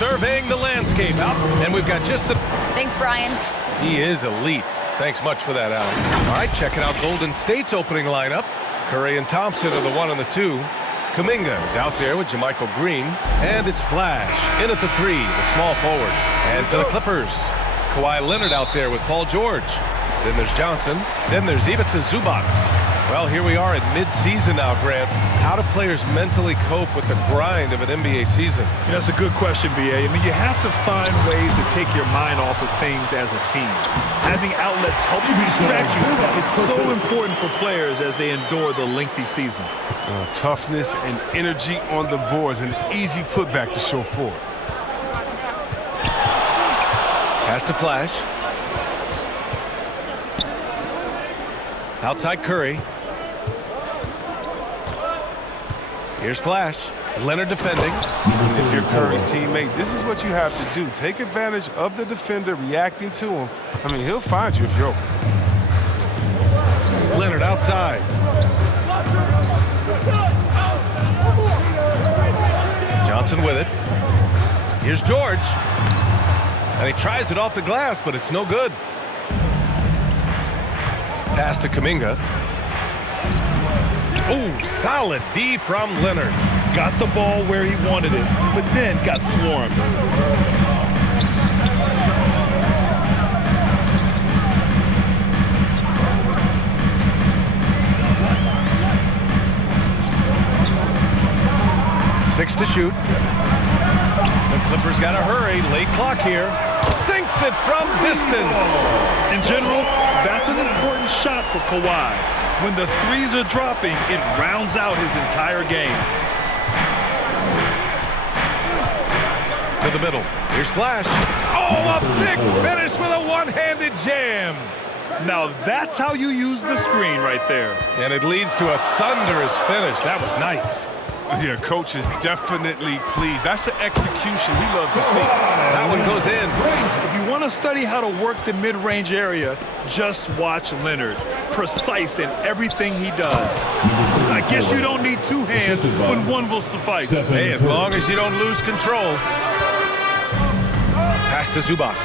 surveying the landscape. And we've got just the... Thanks, Brian. He is elite. Thanks much for that, Al. All right, checking out Golden State's opening lineup. Curry and Thompson are the 1 and the 2. Kuminga is out there with JaMychal Green. And it's Flash in at the 3, the small forward. And for the Clippers, Kawhi Leonard out there with Paul George. Then there's Johnson. Then there's Ivica Zubac. Well, here we are at mid-season now, Grant. How do players mentally cope with the grind of an NBA season? That's a good question, B.A. I mean, you have to find ways to take your mind off of things as a team. Having outlets helps distract you. It's so important for players as they endure the lengthy season. Toughness and energy on the boards, an easy putback to show for. Pass to Flash. Outside Curry. Here's Flash. Leonard defending. If you're Curry's teammate, this is what you have to do. Take advantage of the defender reacting to him. I mean, he'll find you if you're open. Leonard outside. Johnson with it. Here's George. And he tries it off the glass, but it's no good. Pass to Kuminga. Oh, solid D from Leonard. Got the ball where he wanted it, but then got swarmed. Six to shoot. The Clippers got to hurry. Late clock here. Sinks it from distance. In general, that's an important shot for Kawhi. When the threes are dropping, it rounds out his entire game. To the middle. Here's Flash. Oh, a big finish with a one-handed jam. Now that's how you use the screen right there. And it leads to a thunderous finish. That was nice. Yeah, coach is definitely pleased. That's the execution he loves to see. That one goes in. If you want to study how to work the mid-range area, just watch Leonard. Precise in everything he does. I guess you don't need two hands when one will suffice. Hey, as long as you don't lose control. Pass to Zubac.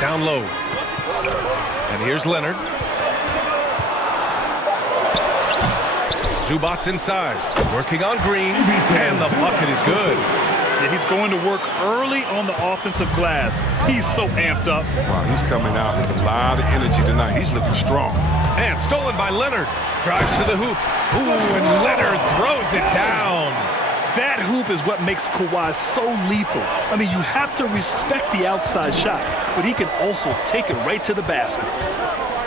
Down low. And here's Leonard. Zubac inside. Working on Green. And the bucket is good. Yeah, he's going to work early on the offensive glass. He's so amped up. Wow, he's coming out with a lot of energy tonight. He's looking strong. And stolen by Leonard. Drives to the hoop. Ooh, and Leonard throws it down. That hoop is what makes Kawhi so lethal. I mean, you have to respect the outside shot, but he can also take it right to the basket.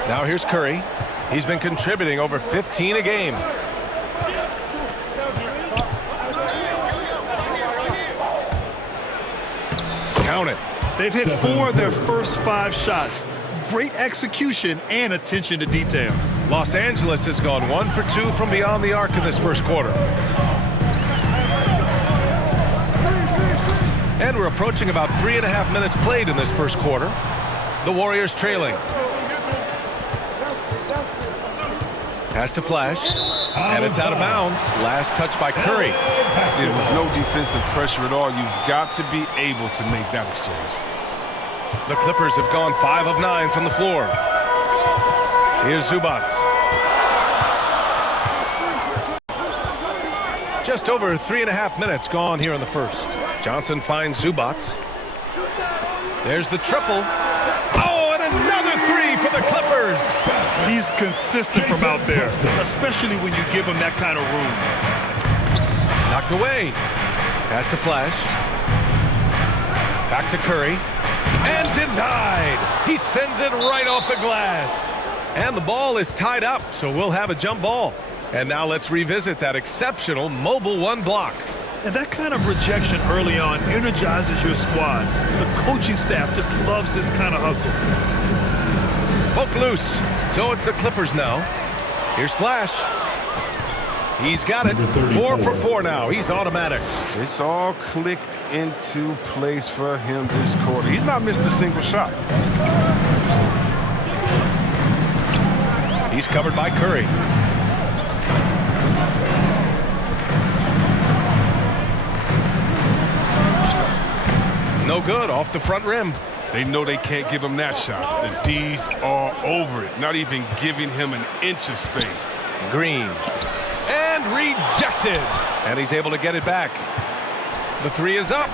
Now here's Curry. He's been contributing over 15 a game. Count it. They've hit 4 of their first 5 shots. Great execution and attention to detail. Los Angeles has gone 1 for 2 from beyond the arc in this first quarter. And we're approaching about 3.5 minutes played in this first quarter. The Warriors trailing. Pass to Flash. And it's out of bounds. Last touch by Curry. Yeah, with no defensive pressure at all, you've got to be able to make that exchange. The Clippers have gone 5 of 9 from the floor. Here's Zubac. Just over 3.5 minutes gone here in the first. Johnson finds Zubac. There's the triple. Oh, and another 3 for the Clippers. He's consistent from out there, especially when you give him that kind of room. Knocked away. Pass to Flash. Back to Curry. And denied. He sends it right off the glass. And the ball is tied up, so we'll have a jump ball. And now let's revisit that exceptional mobile 1 block. And that kind of rejection early on energizes your squad. The coaching staff just loves this kind of hustle. Poke loose. So it's the Clippers now. Here's Flash. He's got it. 4 for 4 now. He's automatic. It's all clicked into place for him this quarter. He's not missed a single shot. He's covered by Curry. No good, off the front rim. They know they can't give him that shot. The D's are over it, not even giving him an inch of space. Green. And rejected. And he's able to get it back. The three is up.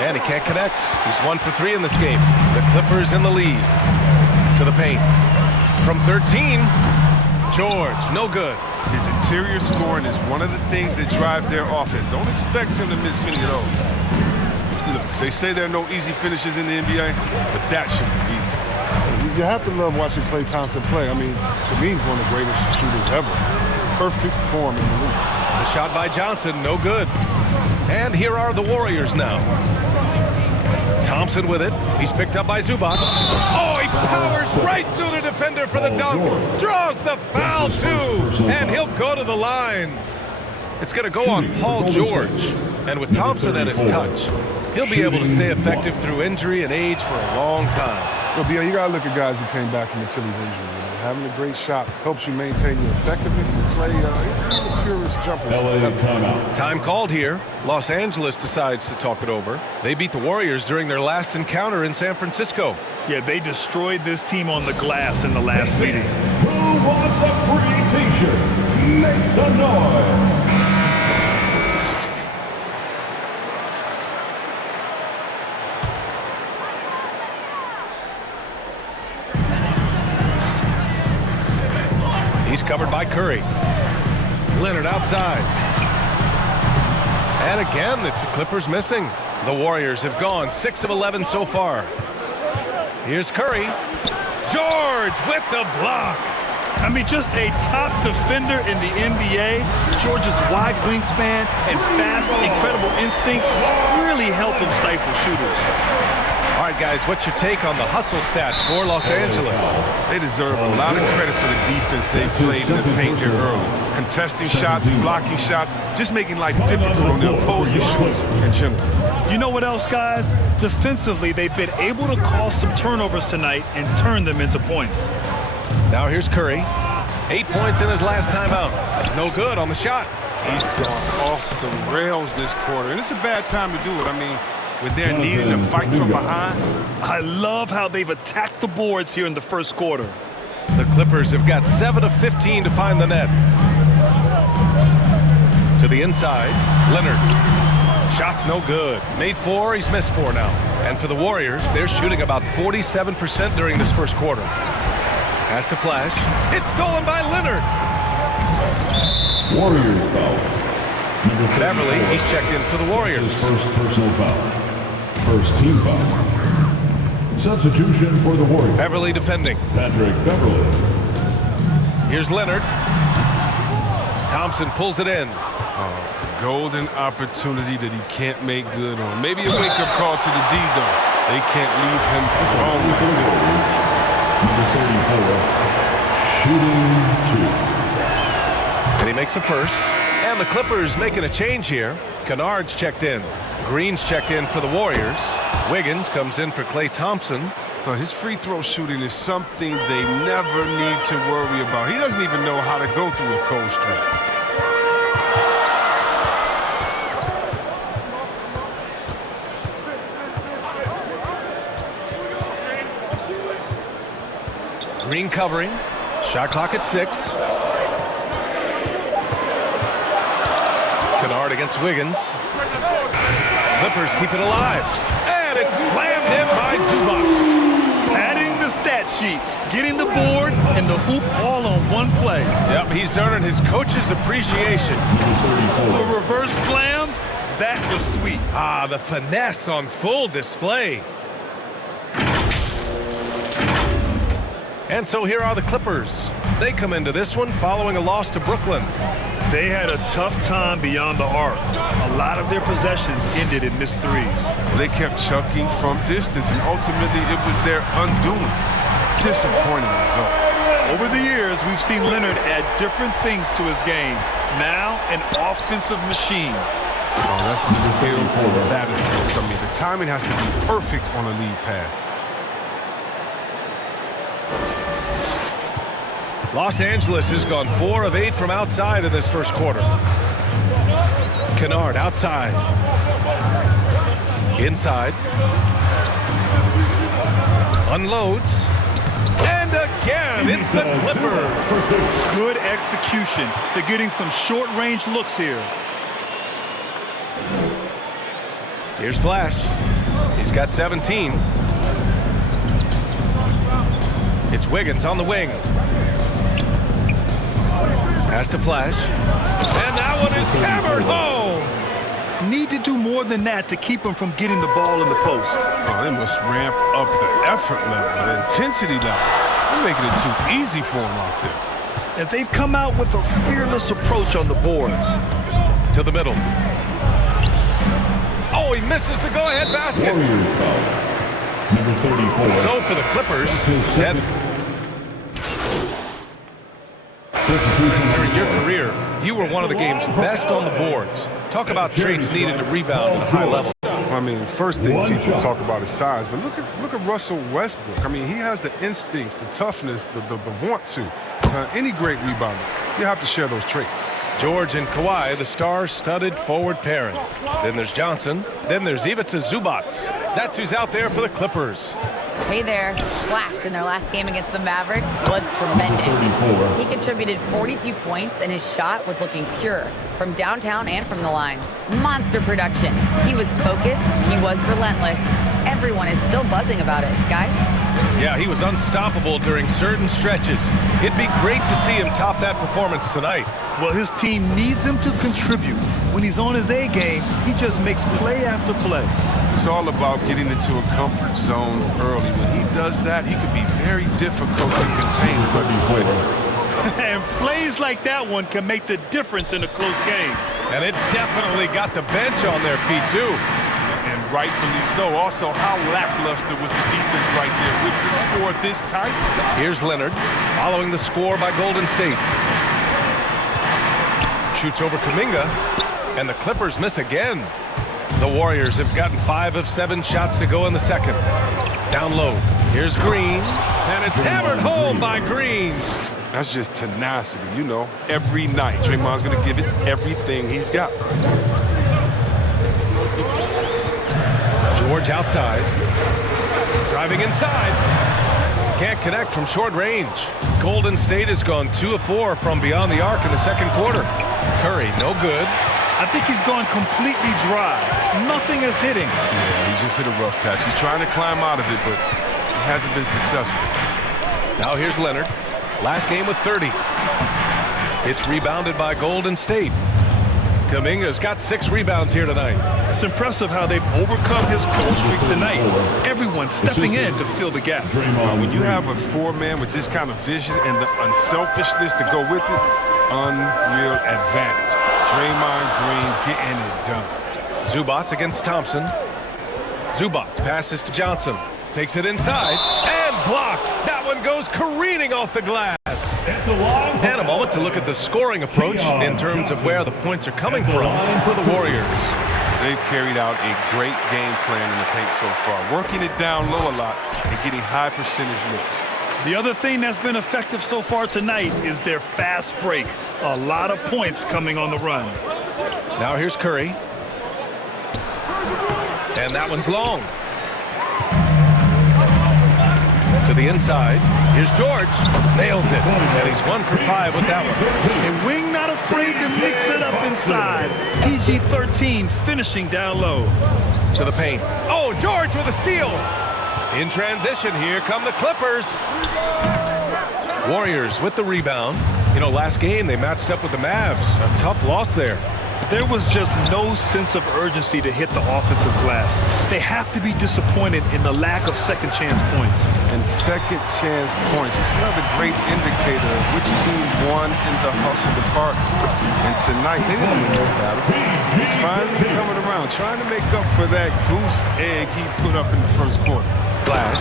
And he can't connect. He's 1 for 3 in this game. The Clippers in the lead. To the paint. From 13, George, no good. His interior scoring is one of the things that drives their offense. Don't expect him to miss many of those. Look, they say there are no easy finishes in the NBA, but that should be easy. You have to love watching Klay Thompson play. I mean, to me, he's one of the greatest shooters ever. Perfect form in the league. The shot by Johnson, no good. And here are the Warriors now. Thompson with it. He's picked up by Zubac. Oh, he powers right through the defender for the dunk. Draws the foul, too. And he'll go to the line. It's going to go on Paul George. And with Thompson at his touch, he'll be able to stay effective through injury and age for a long time. Well, Bill, you got to look at guys who came back from Achilles injury. You know, having a great shot helps you maintain your effectiveness and play. He's one of the purest jumpers. timeout. Time called here. Los Angeles decides to talk it over. They beat the Warriors during their last encounter in San Francisco. Yeah, they destroyed this team on the glass in the last meeting. Who wants a free T-shirt? Make some noise. He's covered by Curry. Leonard outside. And again, it's the Clippers missing. The Warriors have gone 6 of 11 so far. Here's Curry. George with the block. I mean, just a top defender in the NBA. George's wide wingspan and fast, incredible instincts really help him stifle shooters. All right, guys, what's your take on the hustle stat for Los Angeles? They deserve a lot of credit for the defense they played in the paint here early. Contesting shots, blocking shots, just making life difficult on the opposing shooters in general. You know what else, guys? Defensively, they've been able to cause some turnovers tonight and turn them into points. Now here's Curry. 8 points in his last timeout. No good on the shot. He's gone off the rails this quarter, and it's a bad time to do it. I mean, when they're needing to fight from behind. I love how they've attacked the boards here in the first quarter. The Clippers have got 7 of 15 to find the net. To the inside, Leonard. Shot's no good. Made 4, he's missed 4 now. And for the Warriors, they're shooting about 47% during this first quarter. Has to flash. It's stolen by Leonard. Warriors foul. Beverly, he's checked in for the Warriors. His first personal foul. First team foul. Substitution for the Warriors. Beverly defending. Patrick Beverly. Here's Leonard. Thompson pulls it in. Golden opportunity that he can't make good on. Maybe a wake-up call to the D, though. They can't leave him alone. Number 34, shooting 2. And he makes a first. And the Clippers making a change here. Kennard's checked in. Green's checked in for the Warriors. Wiggins comes in for Klay Thompson. His free throw shooting is something they never need to worry about. He doesn't even know how to go through a cold streak. Green covering. Shot clock at 6. Kennard against Wiggins. Clippers keep it alive. And it's slammed in by Zubac. Adding the stat sheet, getting the board and the hoop all on one play. Yep, he's earning his coach's appreciation. The reverse slam, that was sweet. Ah, the finesse on full display. And so here are the Clippers. They come into this one following a loss to Brooklyn. They had a tough time beyond the arc. A lot of their possessions ended in missed threes. They kept chucking from distance, and ultimately it was their undoing. Disappointing result. Over the years, we've seen Leonard add different things to his game. Now, an offensive machine. Oh, that's some skill for that assist. I mean, the timing has to be perfect on a lead pass. Los Angeles has gone 4 of 8 from outside in this first quarter. Kennard outside. Inside. Unloads. And again, it's the Clippers. Good execution. They're getting some short-range looks here. Here's Flash. He's got 17. It's Wiggins on the wing. Pass to Flash. And that one is hammered home. Need to do more than that to keep him from getting the ball in the post. Oh, they must ramp up the effort level, the intensity level. They're making it too easy for him out there. And they've come out with a fearless approach on the boards. To the middle. Oh, he misses the go-ahead basket. Warriors foul. Number 34. So for the Clippers, during your career, you were one of the game's best on the boards. Talk about traits needed to rebound at a high level. I mean, first thing people talk about is size, but look at Russell Westbrook. I mean, he has the instincts, the toughness, the want to. Any great rebounder, you have to share those traits. George and Kawhi, the star-studded forward pairing. Then there's Johnson. Then there's Ivica Zubac. That's who's out there for the Clippers. Hey there. Flash in their last game against the Mavericks was tremendous. He contributed 42 points, and his shot was looking pure from downtown and from the line. Monster production. He was focused. He was relentless. Everyone is still buzzing about it, guys. Yeah, he was unstoppable during certain stretches. It'd be great to see him top that performance tonight. Well, his team needs him to contribute. When he's on his A game, he just makes play after play. It's all about getting into a comfort zone early. When he does that, he can be very difficult to contain the rest of the way. And plays like that one can make the difference in a close game. And it definitely got the bench on their feet, too. And rightfully so. Also, how lackluster was the defense right there with the score this tight? Here's Leonard, following the score by Golden State. Shoots over Kuminga, and the Clippers miss again. The Warriors have gotten 5 of 7 shots to go in the second. Down low, here's Green, and it's hammered home by Green. That's just tenacity, you know. Every night, Draymond's going to give it everything he's got. George outside, driving inside. Can't connect from short range. Golden State has gone 2 of 4 from beyond the arc in the second quarter. Curry, no good. I think he's gone completely dry. Nothing is hitting. Yeah, he just hit a rough patch. He's trying to climb out of it, but he hasn't been successful. Now here's Leonard. Last game with 30. It's rebounded by Golden State. Kuminga's got 6 rebounds here tonight. It's impressive how they've overcome his cold streak tonight. Everyone stepping in to fill the gap. When you have a 4-man with this kind of vision and the unselfishness to go with it, unreal advantage. Draymond Green getting it done. Zubac against Thompson. Zubac passes to Johnson. Takes it inside and blocked. That one goes careening off the glass. And a moment to look at the scoring approach in terms of where the points are coming from for the Warriors. They've carried out a great game plan in the paint so far, working it down low a lot and getting high percentage looks. The other thing that's been effective so far tonight is their fast break. A lot of points coming on the run. Now here's Curry. And that one's long. To the inside. Here's George. Nails it. And he's 1 for 5 with that one. A wing not afraid to mix it up inside. PG-13 finishing down low. To the paint. Oh, George with a steal. In transition, here come the Clippers. Warriors with the rebound. You know, last game they matched up with the Mavs. A tough loss there. There was just no sense of urgency to hit the offensive glass. They have to be disappointed in the lack of second chance points. And second chance points is another great indicator of which team won in the hustle department. And tonight, they didn't win that battle. He's finally coming around, trying to make up for that goose egg he put up in the first quarter. Flash.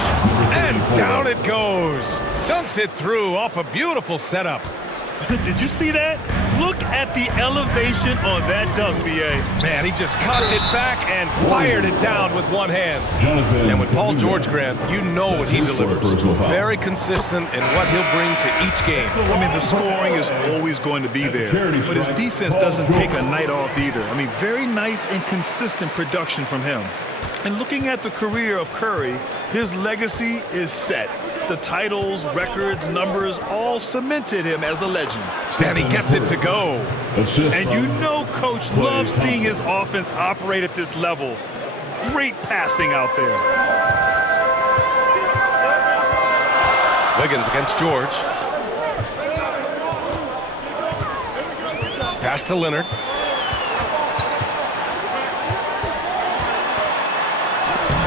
And down it goes. Dunked it through off a beautiful setup. Did you see that? look at the elevation on that dunk, B.A. Man, he just cocked it back and fired it down with one hand. And with Paul George, Grant, you know what he delivers. Very consistent in what he'll bring to each game. I mean, the scoring is always going to be there, but his defense doesn't take a night off either. I mean, very nice and consistent production from him. And looking at the career of Curry, his legacy is set. The titles, records, numbers all cemented him as a legend. And he gets it to go. And you know Coach loves seeing his offense operate at this level. Great passing out there. Wiggins against George. Pass to Leonard.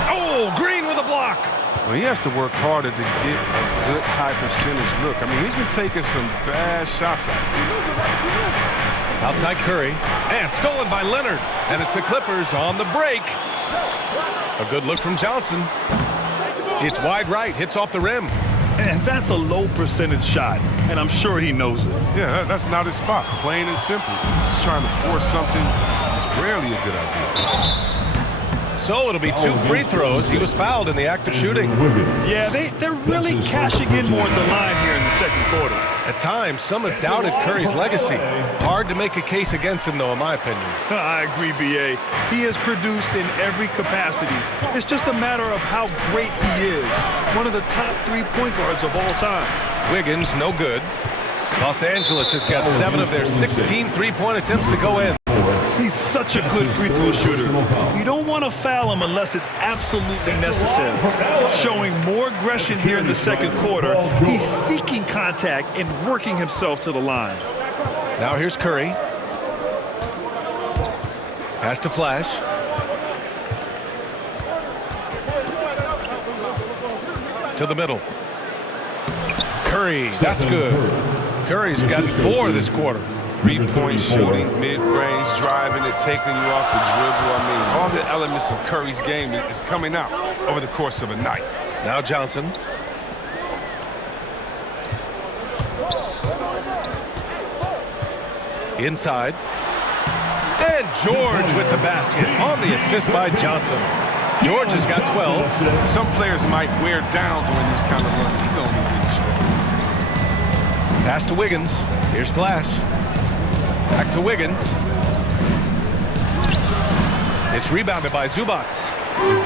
Oh, Green with a block. Well, he has to work harder to get a good high percentage look. I mean, he's been taking some bad shots out there. Outside Curry. And stolen by Leonard. And it's the Clippers on the break. A good look from Johnson. It's wide right. Hits off the rim. And that's a low percentage shot. And I'm sure he knows it. Yeah, that's not his spot. Plain and simple. He's trying to force something. It's rarely a good idea. So it'll be 2 free throws. He was fouled in the act of shooting. Yeah, they're really cashing in more at the line here in the second quarter. At times, some have doubted Curry's legacy. Hard to make a case against him, though, in my opinion. I agree, B.A. He has produced in every capacity. It's just a matter of how great he is. One of the top 3 point guards of all time. Wiggins, no good. Los Angeles has got 7 of their 16 three-point attempts to go in. He's such a good free throw shooter. You don't want to foul him unless it's absolutely necessary. Showing more aggression here in the second quarter. He's seeking contact and working himself to the line. Now here's Curry. Pass to Flash. To the middle. Curry, that's good. Curry's got 4 this quarter. Three-point shooting, mid-range, driving it, taking you off the dribble. I mean, all the elements of Curry's game is coming out over the course of a night. Now Johnson. Inside. And George with the basket on the assist by Johnson. George has got 12. Some players might wear down during this kind of run. He's only getting strong. Pass to Wiggins. Here's Flash. Back to Wiggins. It's rebounded by Zubac.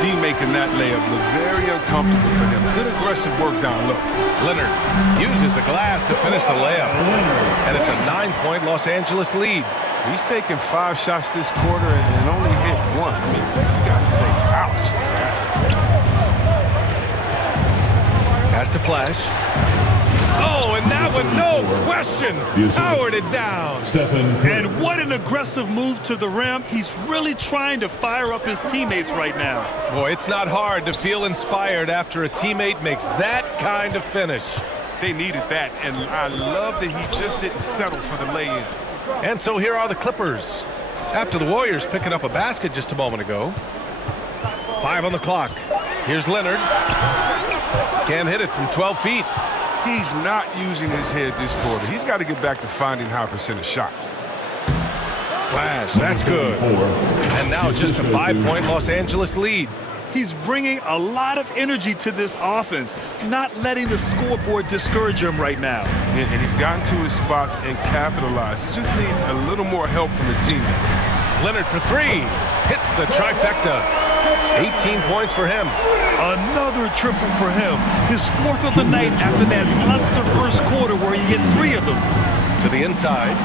D making that layup look very uncomfortable for him. Good aggressive work down low. Leonard uses the glass to finish the layup. And it's a 9-point Los Angeles lead. He's taken 5 shots this quarter and only hit 1. I mean, you gotta say ouch to that. Pass to Flash. Oh, and that one, no question, powered it down. And what an aggressive move to the rim. He's really trying to fire up his teammates right now. Boy, it's not hard to feel inspired after a teammate makes that kind of finish. They needed that, and I love that he just didn't settle for the lay-in. And so here are the Clippers. After the Warriors picking up a basket just a moment ago. 5 on the clock. Here's Leonard. Can't hit it from 12 feet. He's not using his head this quarter. He's got to get back to finding high percentage shots. Flash, that's good. And now just a 5-point Los Angeles lead. He's bringing a lot of energy to this offense, not letting the scoreboard discourage him right now. And he's gotten to his spots and capitalized. He just needs a little more help from his teammates. Leonard for 3. Hits the trifecta. 18 points for him. Another triple for him. His 4th of the night after that monster first quarter where he hit 3 of them. To the inside.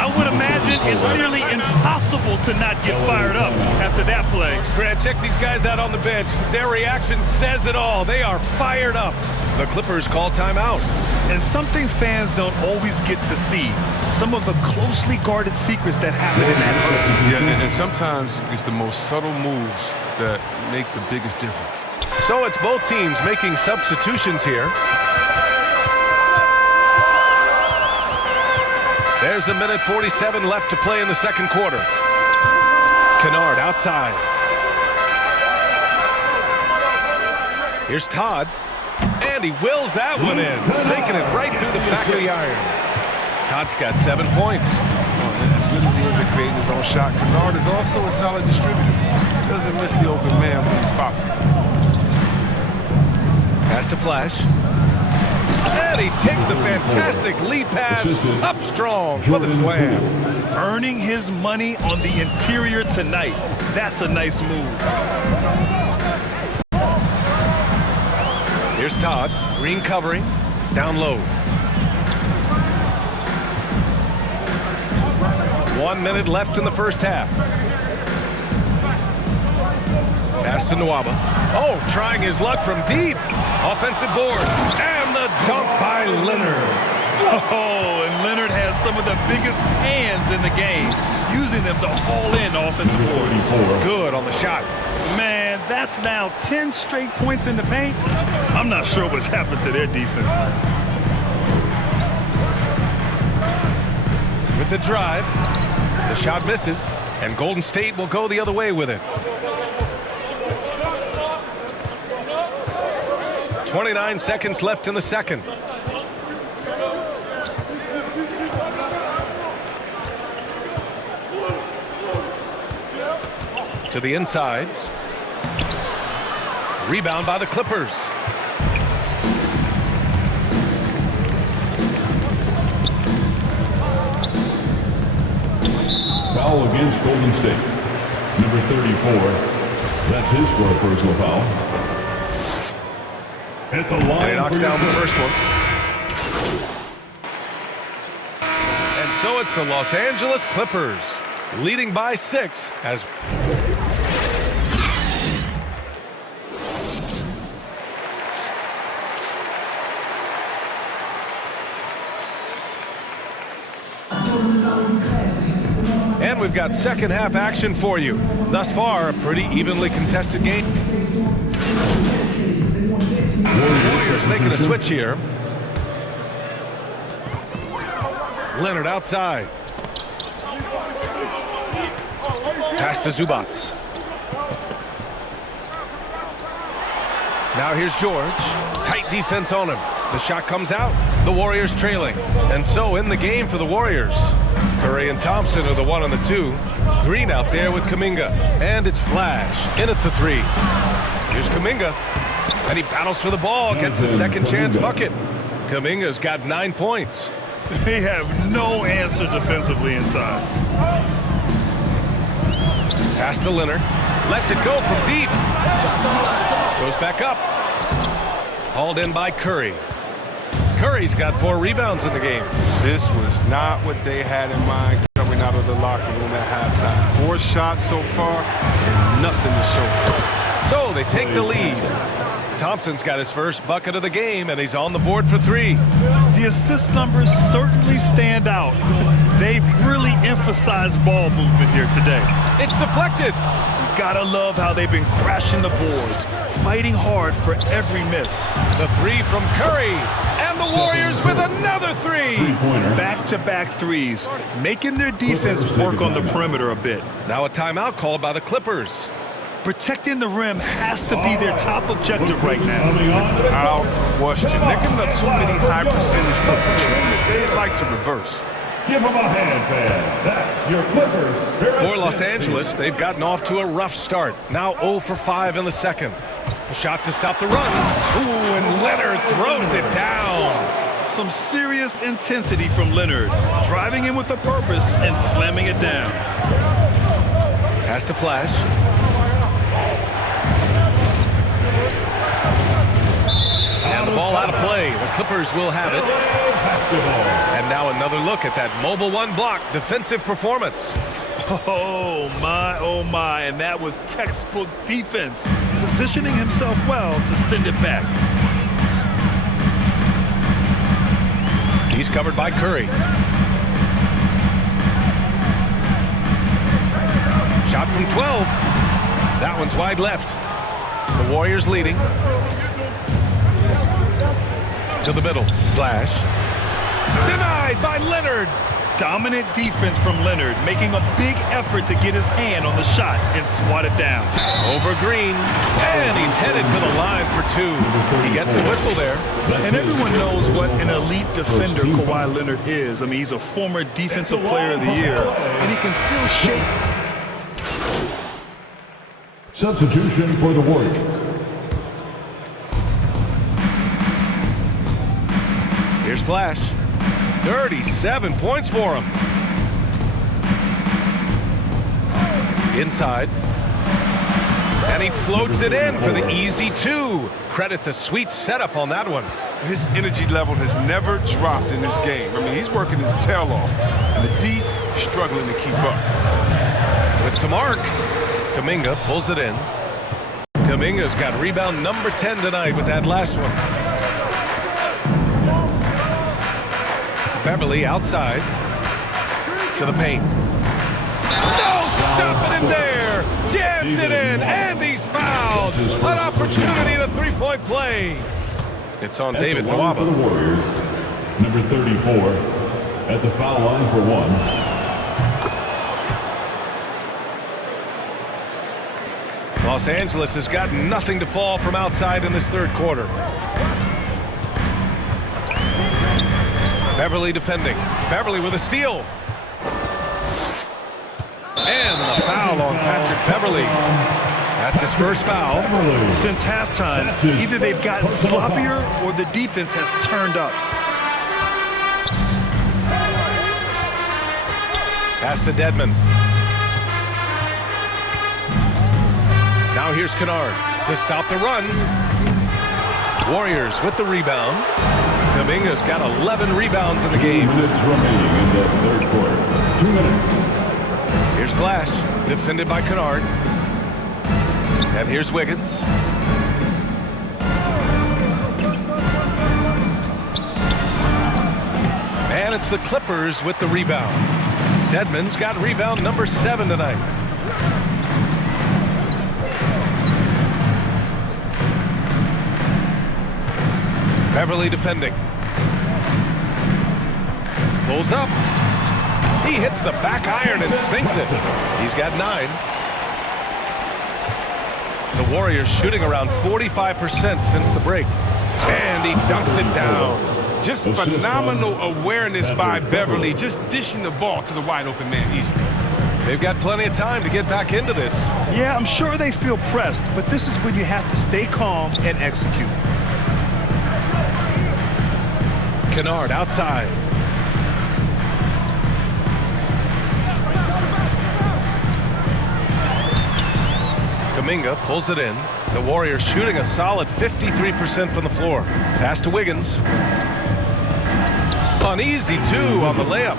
I would imagine it's nearly impossible to not get fired up after that play. Grant, check these guys out on the bench. Their reaction says it all. They are fired up. The Clippers call timeout. And something fans don't always get to see. Some of the closely guarded secrets that happen in that zone. Yeah, and sometimes it's the most subtle moves that make the biggest difference. So it's both teams making substitutions here. There's a minute 47 left to play in the second quarter. Kennard outside. Here's Todd. And he wills that one in, sinking it right through the back of the iron. Todd's got 7 points. As good as he is at creating his own shot, Kennard is also a solid distributor. He doesn't miss the open man when he spots him. Pass to Flash. And he takes the fantastic lead pass up strong for the slam. Earning his money on the interior tonight. That's a nice move. Here's Todd. Green covering. Down low. 1 minute left in the first half. Pass to Nwaba. Oh, trying his luck from deep. Offensive board. And the dunk by Leonard. Oh, and Leonard has some of the biggest hands in the game, using them to haul in offensive boards. Good on the shot. Man, that's now 10 straight points in the paint. I'm not sure what's happened to their defense. With the drive, the shot misses, and Golden State will go the other way with it. 29 seconds left in the second. To the inside. Rebound by the Clippers. Foul against Golden State. Number 34. That's his for a personal foul. At the line, And he knocks down the first one. And so it's the Los Angeles Clippers leading by 6 as and we've got second half action for you. Thus far, a pretty evenly contested game. Warriors making a switch here. Leonard outside. Pass to Zubats. Now here's George. Tight defense on him. The shot comes out. The Warriors trailing. And so in the game for the Warriors. Curry and Thompson are the 1 and the 2. Green out there with Kuminga. And it's Flash in at the 3. Here's Kuminga. And he battles for the ball, gets the second chance bucket. Kuminga's got 9 points. They have no answer defensively inside. Pass to Leonard. Lets it go from deep. Goes back up. Hauled in by Curry. Curry's got 4 rebounds in the game. This was not what they had in mind coming out of the locker room at halftime. 4 shots so far, and nothing to show for it. So they take the lead. Thompson's got his first bucket of the game, and he's on the board for 3. The assist numbers certainly stand out. They've really emphasized ball movement here today. It's deflected. Gotta love how they've been crashing the boards, fighting hard for every miss. The 3 from Curry, and the Warriors with another 3. Back-to-back threes, making their defense work on the perimeter a bit. Now a timeout called by the Clippers. Protecting the rim has to be their top objective right now. Without question. They're giving up too many high percentage looks that they'd like to reverse. Give them a hand, fan. That's your Clippers. For Los Angeles, they've gotten off to a rough start. Now 0 for 5 in the second. A shot to stop the run. Ooh, and Leonard throws it down. Some serious intensity from Leonard, driving in with a purpose and slamming it down. Pass to Flash. And the ball out of play. The Clippers will have it. And now another look at that mobile 1 block defensive performance. Oh my, and that was textbook defense, positioning himself well to send it back. He's covered by Curry. Shot from 12. That one's wide left. The Warriors leading. To the middle. Flash. Denied by Leonard. dominant defense from Leonard, making a big effort to get his hand on the shot and swat it down. Over Green, and he's headed to the line for two. He gets the whistle there. And everyone knows what an elite defender Kawhi Leonard is. I mean, he's a former Defensive Player of the Year, and he can still shape. Substitution for the Warriors. Here's Flash. 37 points for him. Inside. And he floats it in for the easy two. Credit the sweet setup on that one. His energy level has never dropped in this game. I mean, he's working his tail off. And the D is struggling to keep up. With some arc, Kuminga pulls it in. Kuminga's got rebound number 10 tonight with that last one. Beverly outside to the paint. No, stopping him there. Jams it in, and he's fouled. An opportunity in a three-point play. It's on David Nwaba. For the Warriors, number 34 at the foul line for one. Los Angeles has got nothing to fall from outside in this third quarter. Beverly defending. Beverly with a steal. And the foul on Patrick Beverly. That's his first foul. Since halftime, either they've gotten sloppier or the defense has turned up. Pass to Dedmon. Now here's Kennard to stop the run. Warriors with the rebound. Kuminga's got 11 rebounds in the game. 2 minutes remaining in the third quarter. 2 minutes. Here's Flash, defended by Kennard. And here's Wiggins. And it's the Clippers with the rebound. Dedmon's got rebound number 7 tonight. Beverly defending. Pulls up. He hits the back iron and sinks it. He's got 9. The Warriors shooting around 45% since the break. And he dunks it down. Just phenomenal awareness by Beverly, just dishing the ball to the wide open man easily. They've got plenty of time to get back into this. Yeah, I'm sure they feel pressed, but this is when you have to stay calm and execute. Kennard outside. Kuminga pulls it in. The Warriors shooting a solid 53% from the floor. Pass to Wiggins. An easy 2 on the layup.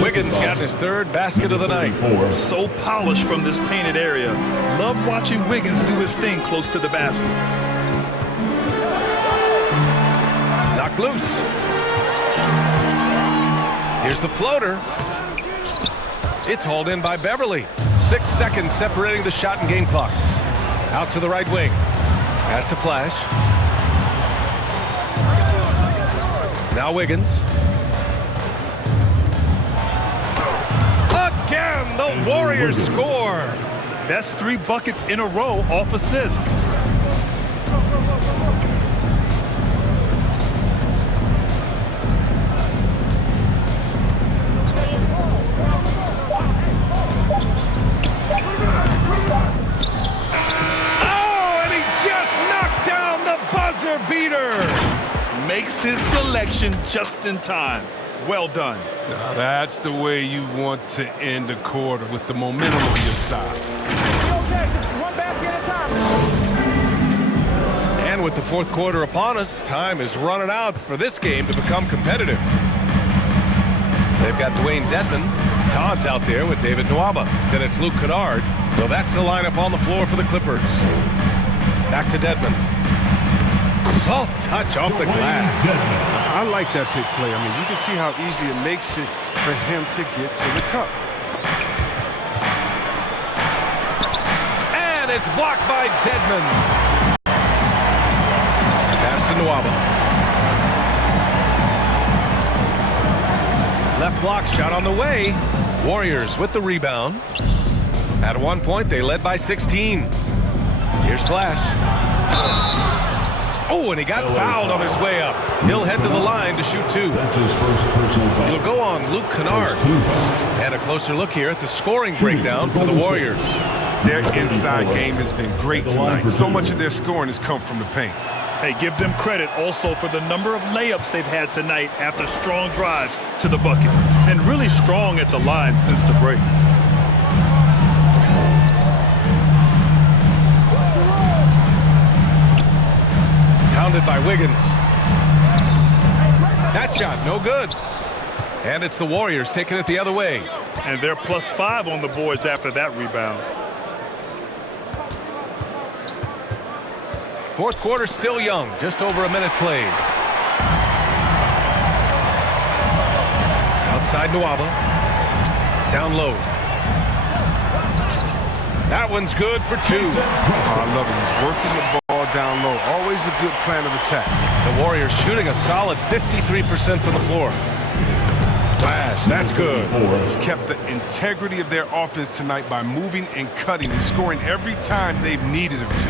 Wiggins got his 3rd basket of the night. So polished from this painted area. Love watching Wiggins do his thing close to the basket. Knocked loose. Here's the floater. It's hauled in by Beverly. 6 seconds separating the shot and game clocks. Out to the right wing. Pass to Flash. Now Wiggins. Again, the Warriors score. That's 3 buckets in a row off assist. Beater makes his selection just in time. Well done. Now that's the way you want to end a quarter, with the momentum on your side. And with the fourth quarter upon us, time is running out for this game to become competitive. They've got Dwayne Dedmon. Todd's out there with David Nwaba. Then it's Luke Kennard. So that's the lineup on the floor for the Clippers. Back to Dedmon. Soft touch off the glass. I like that pick play. I mean, you can see how easily it makes it for him to get to the cup. And it's blocked by Dedmon. Pass to Nwaba. Left block shot on the way. Warriors with the rebound. At one point, they led by 16. Here's Flash. Oh, and he got fouled on his way up. He'll head to the line to shoot 2. That's his first personal foul. It'll go on Luke Kennard. And a closer look here at the scoring breakdown for the Warriors. Their inside game has been great tonight. So much of their scoring has come from the paint. Hey, give them credit also for the number of layups they've had tonight after strong drives to the bucket. And really strong at the line since the break. Pounded by Wiggins. That shot, no good. And it's the Warriors taking it the other way. And they're +5 on the boards after that rebound. Fourth quarter still young, just over a minute played. Outside Nwaba. Down low. That one's good for 2. I love it. He's working the ball down low. Always a good plan of attack. The Warriors shooting a solid 53% from the floor. Flash, that's good. He's kept the integrity of their offense tonight by moving and cutting and scoring every time they've needed him to.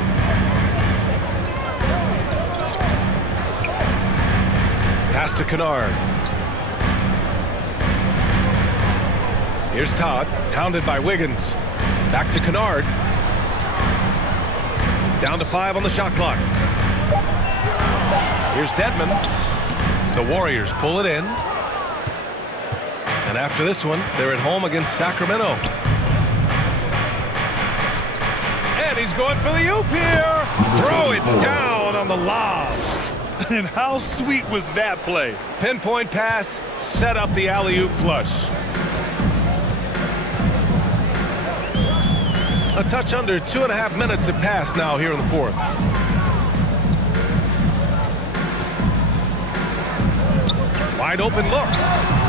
Pass to Kennard. Here's Todd, hounded by Wiggins. Back to Kennard. Down to 5 on the shot clock. Here's Dedmon. The Warriors pull it in. And after this one, they're at home against Sacramento. And he's going for the oop here. Throw it down on the lob. And how sweet was that play? Pinpoint pass, set up the alley-oop flush. A touch under 2.5 minutes have passed now here in the fourth. Wide open look.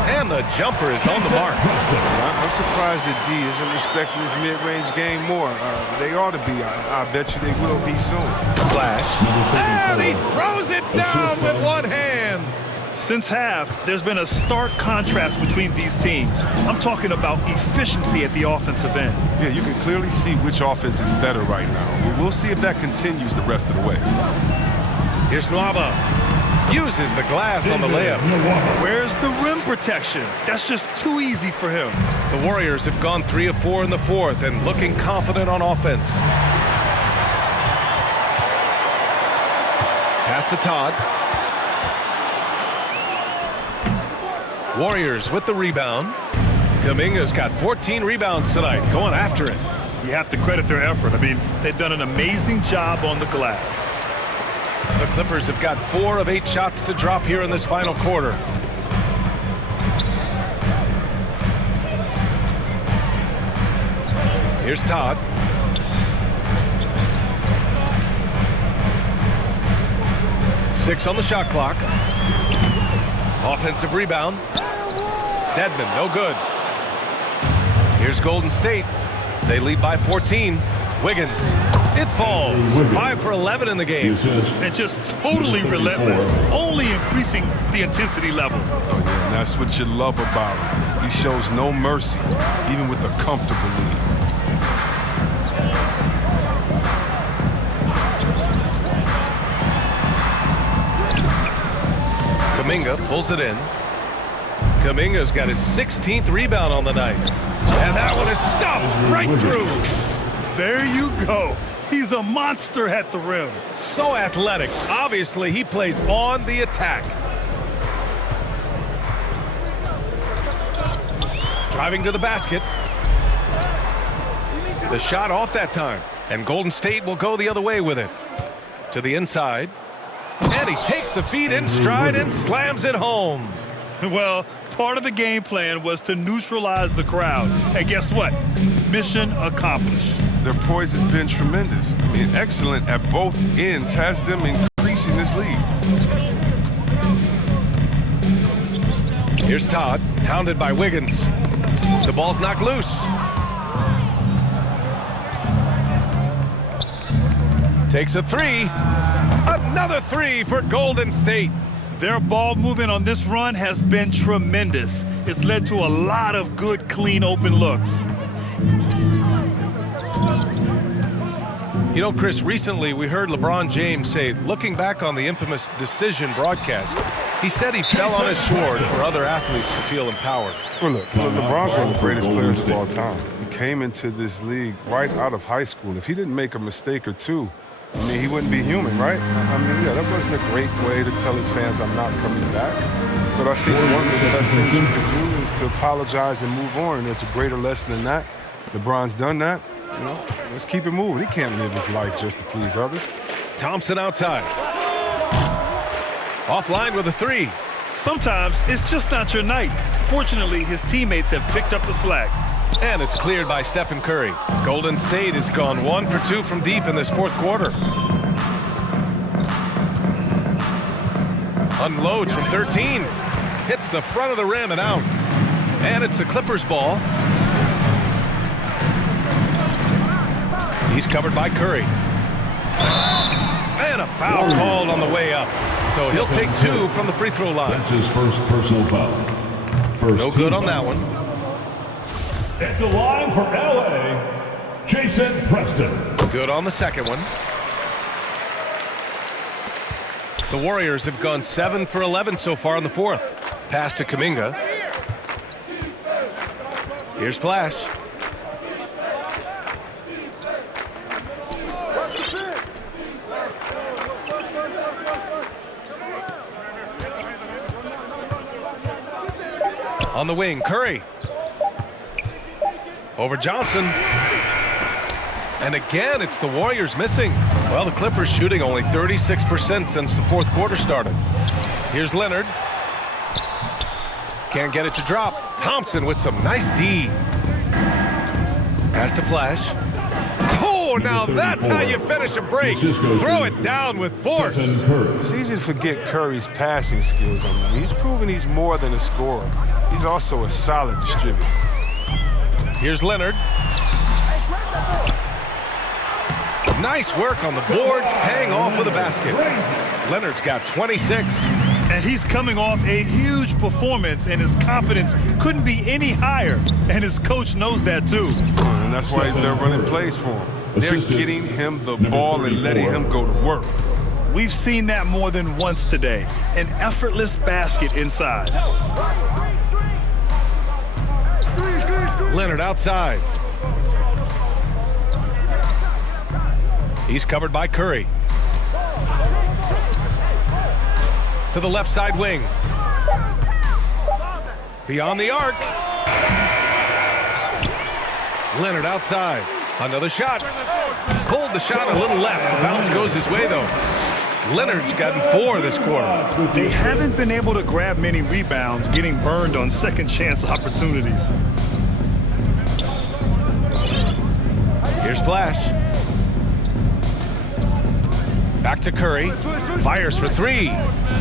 And the jumper is on the mark. I'm surprised that D isn't respecting his mid-range game more. They ought to be. I bet you they will be soon. Flash. And he throws it down with one hand. Since half, there's been a stark contrast between these teams. I'm talking about efficiency at the offensive end. Yeah, you can clearly see which offense is better right now. We'll see if that continues the rest of the way. Here's Nwaba. Uses the glass on the layup. Where's the rim protection? That's just too easy for him. The Warriors have gone 3 of 4 in the fourth and looking confident on offense. Pass to Todd. Warriors with the rebound. Kuminga's got 14 rebounds tonight, going after it. You have to credit their effort. I mean, they've done an amazing job on the glass. The Clippers have got 4 of 8 shots to drop here in this final quarter. Here's Todd. Six on the shot clock. Offensive rebound. Dedmon, no good. Here's Golden State. They lead by 14. Wiggins. It falls. 5 for 11 in the game. And just totally relentless. Only increasing the intensity level. Oh, yeah, and that's what you love about him. He shows no mercy, even with a comfortable lead. Kuminga pulls it in. Kuminga's got his 16th rebound on the night. And that one is stuffed right through. There you go. He's a monster at the rim. So athletic. Obviously, he plays on the attack. Driving to the basket. The shot off that time. And Golden State will go the other way with it. To the inside. And he takes the feed in stride and slams it home. Well, part of the game plan was to neutralize the crowd. And guess what? Mission accomplished. Their poise has been tremendous. I mean, excellent at both ends has them increasing this lead. Here's Todd, hounded by Wiggins. The ball's knocked loose. Takes a 3. Another 3 for Golden State. Their ball movement on this run has been tremendous. It's led to a lot of good, clean, open looks. You know, Chris, recently we heard LeBron James say, looking back on the infamous decision broadcast, he said he fell on his sword for other athletes to feel empowered. Well, look, LeBron's one of the greatest players of all time. He came into this league right out of high school. If he didn't make a mistake or two, I mean, he wouldn't be human, right? I mean, yeah, that wasn't a great way to tell his fans I'm not coming back. But I think one of the best things you can do is to apologize and move on. And there's a greater lesson than that. LeBron's done that. You know, let's keep it moving. He can't live his life just to please others. Thompson outside. Offline with a three. Sometimes it's just not your night. Fortunately, his teammates have picked up the slack. And it's cleared by Stephen Curry. Golden State has gone 1 for 2 from deep in this fourth quarter. Unloads from 13. Hits the front of the rim and out. And it's the Clippers' ball. He's covered by Curry. And a foul called on the way up. So he'll take 2 from the free throw line. That's his first personal foul. No good on that one. At the line for LA, Jason Preston. Good on the second one. The Warriors have gone 7 for 11 so far in the fourth. Pass to Kuminga. Here's Flash. On the wing, Curry. Over Johnson. And again, it's the Warriors missing. Well, the Clippers shooting only 36% since the fourth quarter started. Here's Leonard. Can't get it to drop. Thompson with some nice D. Pass to Flash. Oh, now that's how you finish a break. Throw it down with force. It's easy to forget Curry's passing skills. I mean, he's proven he's more than a scorer. He's also a solid distributor. Here's Leonard. Nice work on the boards, paying off with a basket. Leonard's got 26. And he's coming off a huge performance, and his confidence couldn't be any higher. And his coach knows that, too. And that's why they're running plays for him. They're getting him the ball and letting him go to work. We've seen that more than once today. An effortless basket inside. Leonard outside. He's covered by Curry. To the left side wing. Beyond the arc. Leonard outside. Another shot. Pulled the shot a little left. The bounce goes his way, though. Leonard's gotten 4 this quarter. They haven't been able to grab many rebounds, getting burned on second chance opportunities. Here's Flash. Back to Curry. Fires for 3.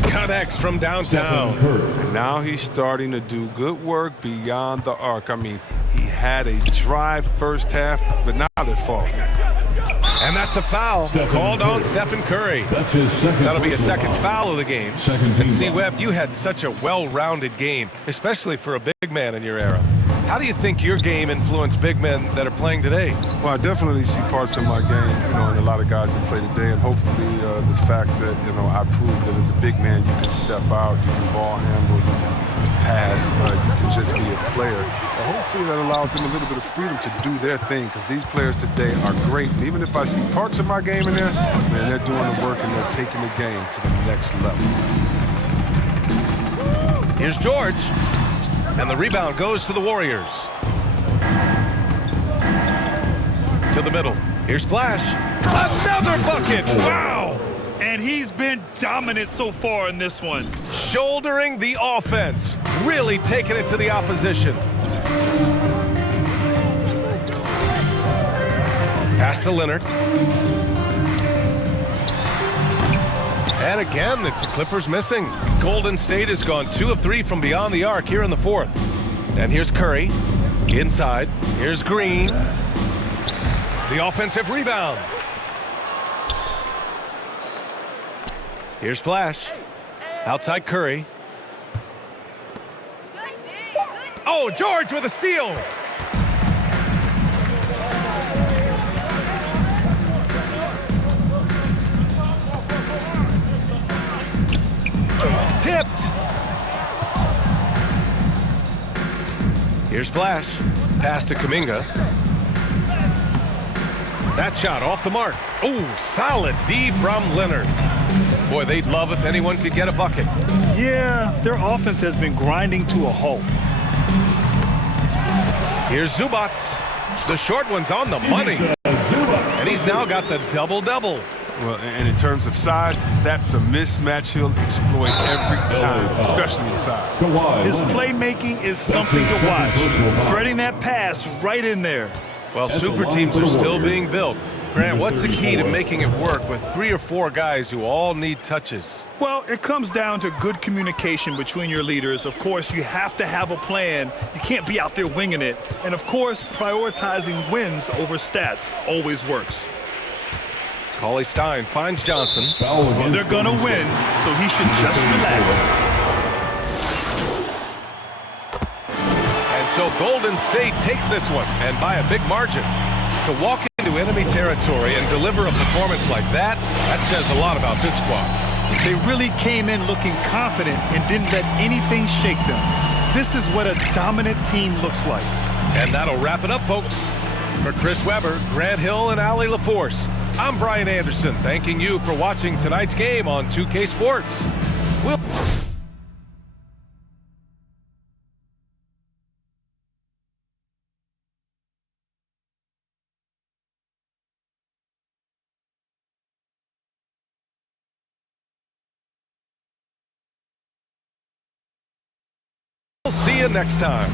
Connects from downtown. And now he's starting to do good work beyond the arc. I mean, he had a drive first half, but now they're falling. And that's a foul called on Stephen Curry. That's his second. That'll be a second foul of the game. Second And team C-Webb, you had such a well-rounded game, especially for a big man in your era. How do you think your game influenced big men that are playing today? Well, I definitely see parts of my game, in a lot of guys that play today, and hopefully the fact that, I proved that as a big man, you can step out, you can ball handle, you can pass, you can just be a player. And hopefully that allows them a little bit of freedom to do their thing, because these players today are great. And even if I see parts of my game in there, man, they're doing the work and they're taking the game to the next level. Here's George. And the rebound goes to the Warriors. To the middle. Here's Flash. Another bucket. Wow. And he's been dominant so far in this one. Shouldering the offense. Really taking it to the opposition. Pass to Leonard. And again, it's the Clippers missing. Golden State has gone 2 of 3 from beyond the arc here in the fourth. And here's Curry. Inside. Here's Green. The offensive rebound. Here's Flash. Outside Curry. Oh, George with a steal. Tipped. Here's Flash. Pass to Kuminga. That shot off the mark. Oh, solid D from Leonard. Boy, they'd love if anyone could get a bucket. Yeah, their offense has been grinding to a halt. Here's Zubac. The short one's on the money. And he's now got the double-double. Well, and in terms of size, that's a mismatch he'll exploit every time, especially inside. His playmaking is something to watch. Threading that pass right in there. Well, super teams are still being built. Grant, what's the key to making it work with 3 or 4 guys who all need touches? Well, it comes down to good communication between your leaders. Of course, you have to have a plan. You can't be out there winging it. And of course, prioritizing wins over stats always works. Cauley Stein finds Johnson. Well, they're going to win, so he should just relax. And so Golden State takes this one, and by a big margin. To walk into enemy territory and deliver a performance like that, that says a lot about this squad. They really came in looking confident and didn't let anything shake them. This is what a dominant team looks like. And that'll wrap it up, folks. For Chris Webber, Grant Hill, and Allie LaForce, I'm Brian Anderson, thanking you for watching tonight's game on 2K Sports. We'll see you next time.